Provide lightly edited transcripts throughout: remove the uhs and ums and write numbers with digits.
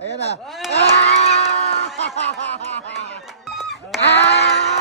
Ayan na. Ah!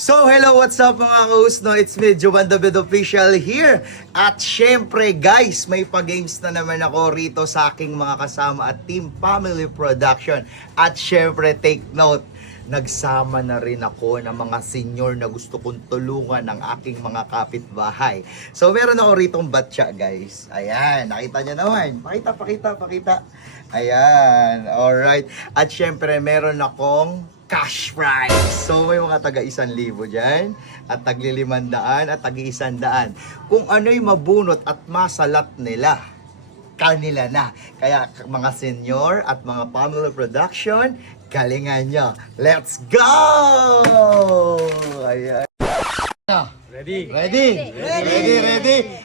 So, hello, what's up mga kausno? It's me, Jovan David Official here. At syempre guys, may pa-games na naman ako rito sa aking mga kasama at Team Family Production. At syempre, take note, nagsama na rin ako ng mga senior na gusto kong tulungan ng aking mga kapitbahay. So, meron ako ritong batya guys. Ayan, nakita nyo naman. Pakita. Ayan, alright. At syempre, meron akong cash prize. So may mga taga 1,000 dyan, at tagli 500 at tagi 100. Kung ano'y mabunot at masalat nila, kanila na. Kaya mga senior at mga family production, galingan nyo. Let's go! Ayan. Ready.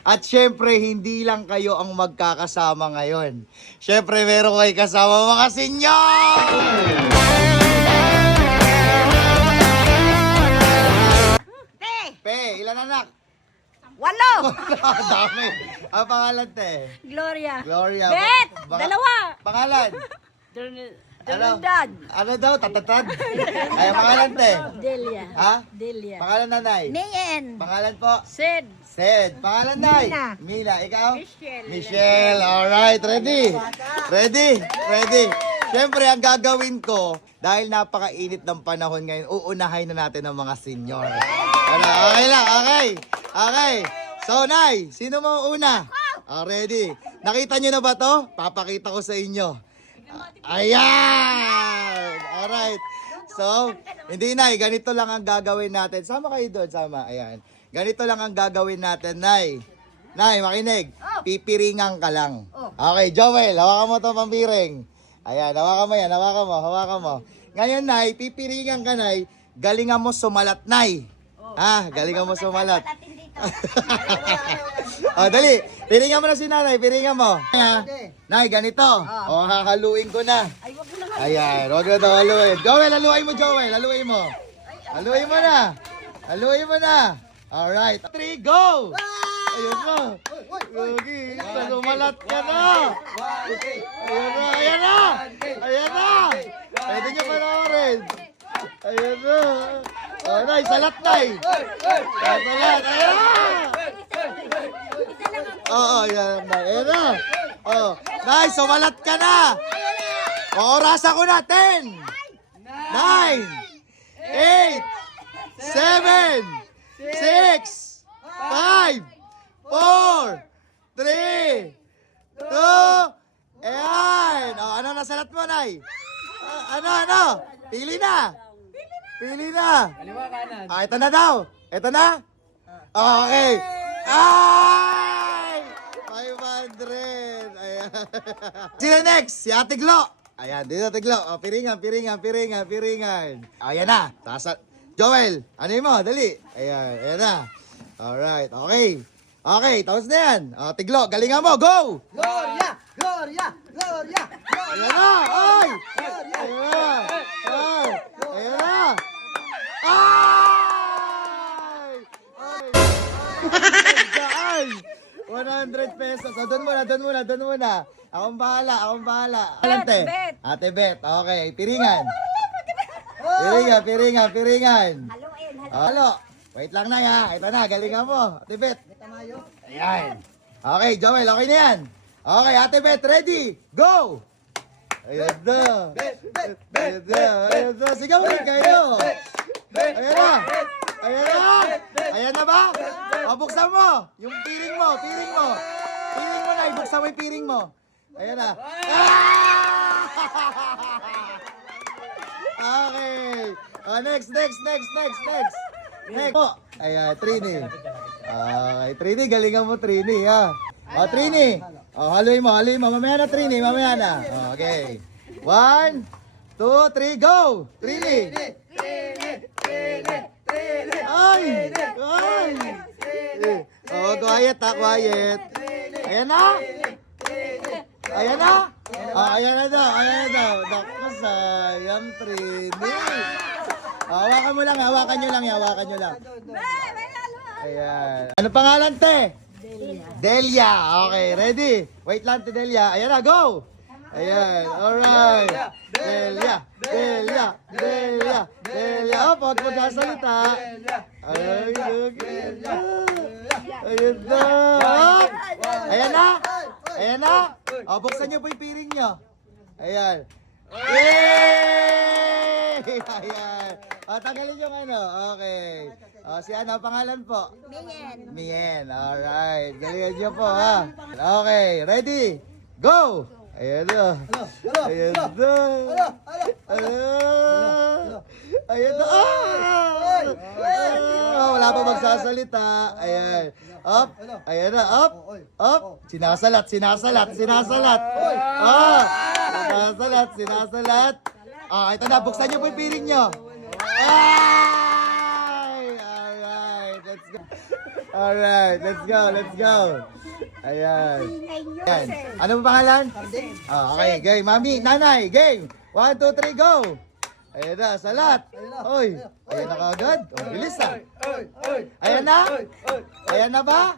At syempre, hindi lang kayo ang magkakasama ngayon. Syempre, meron kayo kasama mga senior! Pe, ilan anak? 8! Dami. Ang pangalan, te? Gloria. Bet! Dalawa. Pangalan? Trinidad. Ano daw? Tatatad? Ay, pangalan, te? Delia. Ha? Delia. Pangalan, nanay? Ningen. Pangalan po? Sid. Sed. Pangalan, nay? Mina. Mila. Ikaw? Michelle. Michelle. Alright, ready? Siyempre, ang gagawin ko, dahil napakainit ng panahon ngayon, uunahin na natin ang mga senior. Okay lang, okay. So, Nay, sino mo una? Ready? Nakita nyo na ba to? Papakita ko sa inyo. Ayan! Alright. So, hindi, Nay, ganito lang ang gagawin natin. Sama kayo doon, sama. Ayan. Ganito lang ang gagawin natin, Nay. Nay, makinig. Pipiringan ka lang. Okay, Joel, hawakan mo to pampiring. Ayan, hawakan mo yan, hawakan mo. Ngayon, Nay, pipiringan ka, Nay. Galingan mo sumalat, Nay. Galingan mo sumalat. Dali. Piringan mo na si Nanay, piringan mo. Nay, ganito. Hahaluin ko na. Ayan, huwag na ito haluin. Joel, haluin mo, Joel. Haluin mo. Haluin mo na. Alright. 3, go! Ayun na. Yogi, sumalat ka na. Ayan na. Pwede nyo panoorin. Ayan na. Nay, salat, Nay. Salat, ayan na. Ayan na. Nay, sumalat ka na. Oras ako na. 10, 9, 8, 7, 6, 5, 4, 3, 2, ayan. Ano nasalat mo, Nay? Ano? Pili na. Kaliwa kanan. Ito na daw. Ito na? Okay. Ay! 500. Ayan. Sino next? Si Ate Glo. Ayan, dito Ate Glo. Piringan. Ayan na. Joel, ano yun mo? Dali. Ayan na. Alright, okay. Okay, tapos na yan. Ate Glo, galingan mo. Go! Gloria! Ayan na! Ay! Ayan na! Ay! 100 pesos. Doon muna. Akong bahala. Alante. Ate Bet. Okay, piringan. Piringan. Halo. Wait lang na ya. Ito na, galingan mo. Ate Bet. Ayan. Okay, Joel, okay na yan. Okay, Ate Bet, ready? Go! Ayan na. Sigawin kayo. Ayan na ba? Buksan mo. Yung piring mo. Piring mo na. Ibuksan mo yung piring mo. Ayan na. Okay. Next. Next po. Ayan, Trini. Okay, Trini, galingan mo, Trini, ha. Trini. Haluin mo. Mamaya na, Trini. Okay. 1, 2, 3, go! Trini. Ay! Quiet. Ayan na daw. Naku, sayang, Trini. Hawakan mo lang, hawakan nyo lang, hawakan nyo lang. Ayan. Ano pangalan, te? Delia. Okay, ready? Wait lang, te Delia. Ayan na, go! Ayan, alright. Delia, Delia, Delia, Delia. Oh, pag magsasalita. Ayan, okay. Ayan na. Oh, ayan na. Ayan na. O, buksan nyo po yung piring nyo. Ayan. Yay! Ayan. O, tanggalin yung ano. Okay. O, si ano, pangalan po? Mien. Mien. Alright. Galingan nyo po, ha. Okay. Ready? Go! Ayan na. Ayan na. Ayan na. Wala pa magsasalita. Ayan. Up. Ayan na. Up. Up. Sinasalat. Sinasalat. Sinasalat. Sinasalat. Sinasalat. Ito na. Buksan nyo po yung piring nyo. Ay! Alright. Let's go. Alright. Let's go. Let's go. Ayan. Ayan. Ano ba pangalan? Okay, game. Mami, nanay, game. 1, 2, 3, go. Ayan na, salat. Oy, ayan na kaagad. Oh, bilis ah. Ayan na? Ayan na ba?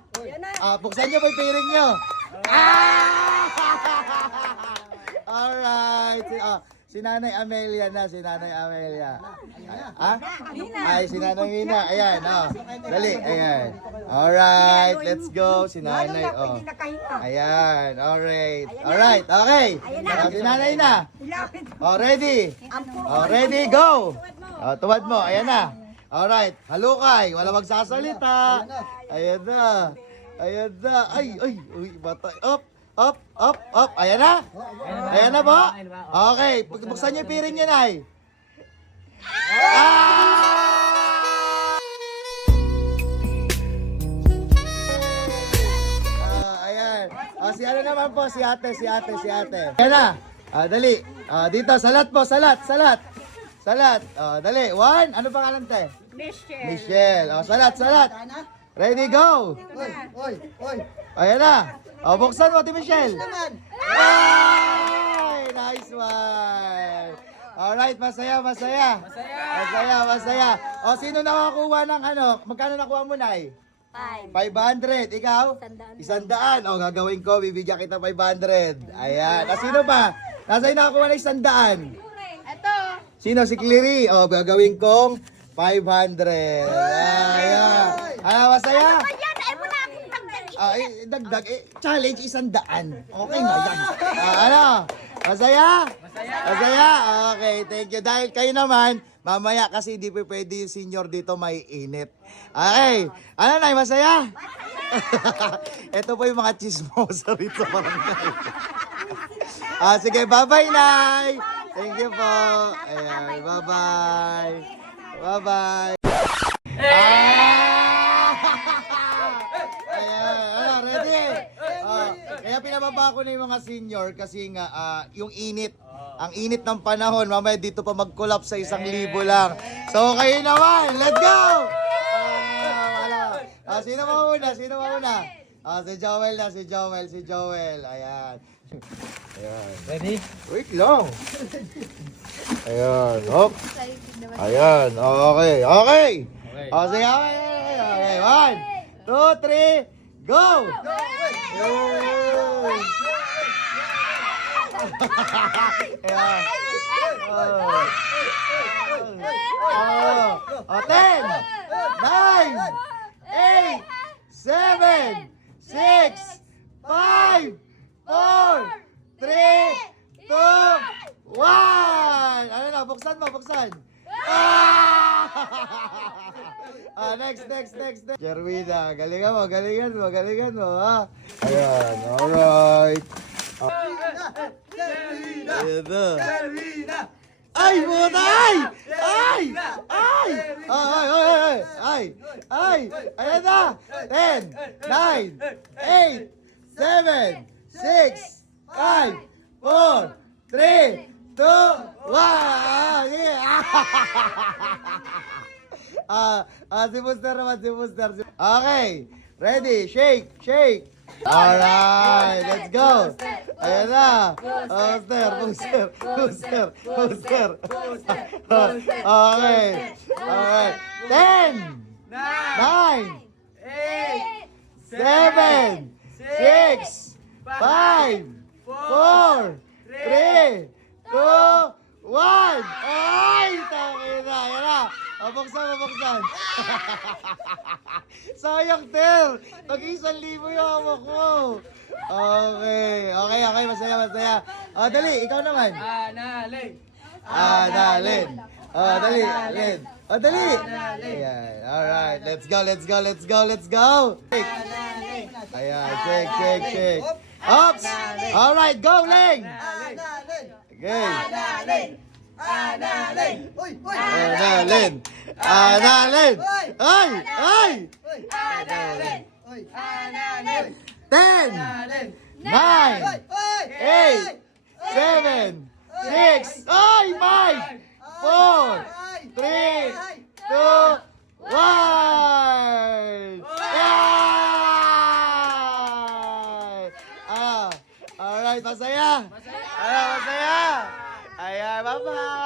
Buksan nyo po yung piring nyo. Alright. Si Nanay Amelia na, si Nanay Amelia. Ay, si Nanay Mina. Ayan, dali, ayan. Alright, let's go. Si Nanay, Ayan, alright. Alright, okay. Si Nanay na. Ready? Ready, go. Tuwad mo, ayan na. Alright, halukay. Wala magsasalita. Ayan na. Ayan na. Ay, uy, batay. Up. Up, up, up. Ayan na? Ayan na po? Okay. Buksan niyo yung piring niya, Nay. Ayan. Si ano naman po? Si ate. Ayan na. Dali. Dito, salat po. Salat. Dali. 1. Ano pangalan, te? Michelle. Salat. Ready, go. Ayan na. Buksan mo, Ate Michelle. Ay, nice one. Alright, masaya. Sino nakakuha ng ano? Magkano nakuha mo, Nay? 500. Ikaw? 100. Gagawin ko. Bibigyan kita 500. Ayan. Sino pa? Nasa'yo nakakuha ng 100? Ito. Sino? Si Clary. Gagawin kong 500. Ayan. Masaya? Dagdag. Challenge 100. Okay na yan. Masaya? Masaya? Okay, thank you. Dahil kayo naman, mamaya kasi hindi pa pwede yung senior dito may init. Okay. Ano, Nay? Masaya? Ito po yung mga chismosa rito. Sige, bye-bye, Nay. Thank you po. Ayan, bye-bye. Bye-bye. Ayan, ready? Kaya pinababa ko na yung mga senior kasi nga yung init. Ang init ng panahon, mamaya dito pa mag-collapse sa 1,000 lang. So kayo naman, let's go! Sino mauna? Si Joel na, si Joel. Ayan. Ready? Wait lang. Ayan, hop. Ayan, okay. Sige, okay. 1, 2, 3, go! Ayan. 10, 9, 8, 7, 6, 5, 4, 3, 2, 1! Ano na, buksan mo. Next. Jerwina, galingan mo, ha? Ayan, alright. Ayan na. Ay, buta! Ay! Ayan na! 10, 9, 8, 7, 6, 5, 4, 3, 2, 1! Si Buster naman, Okay, ready, shake. Alright, let's go. Ayan na. Booster. Okay. Alright. 10, 9, 7, 6, 5, 4, 3, 2, 1. Ay! Tangin na. Ayan na. Mabuksan. Sayang, Ter. Tag-1,000 yung hawak mo. Okay. Masaya. O, dali. Ikaw naman. Adalin. O, dali. O, dali. Ayan. Alright. Let's go. Ayan. Check. Oops. Alright. Go, Leng. Okay. Analin! Ay! 10, 9, 8, 7, 6, 5, 4, 3, 2, 1! Alright, masaya! Ayan, bye-bye!